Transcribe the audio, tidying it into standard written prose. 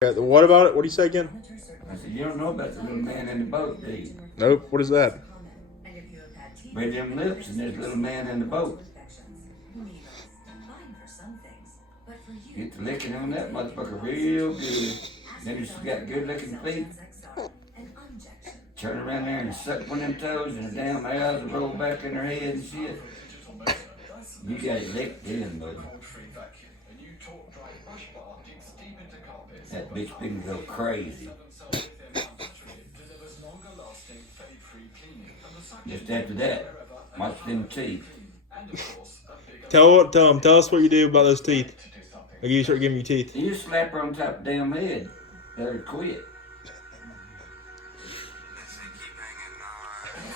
What about it? What do you say again? I said, you don't know about the little man in the boat, do you? Nope. What is that? Read them lips and there's a little man in the boat. Get the licking on that motherfucker real good. Then she's got good looking feet. Turn around there and suck one of them toes and the damn eyes will roll back in her head and shit. You got it licked in, buddy. That bitch been go crazy. Just after that, watch them teeth. Tell us what you do about those teeth. Like you start giving you teeth. You just slap her on top of the damn head. Let her quit.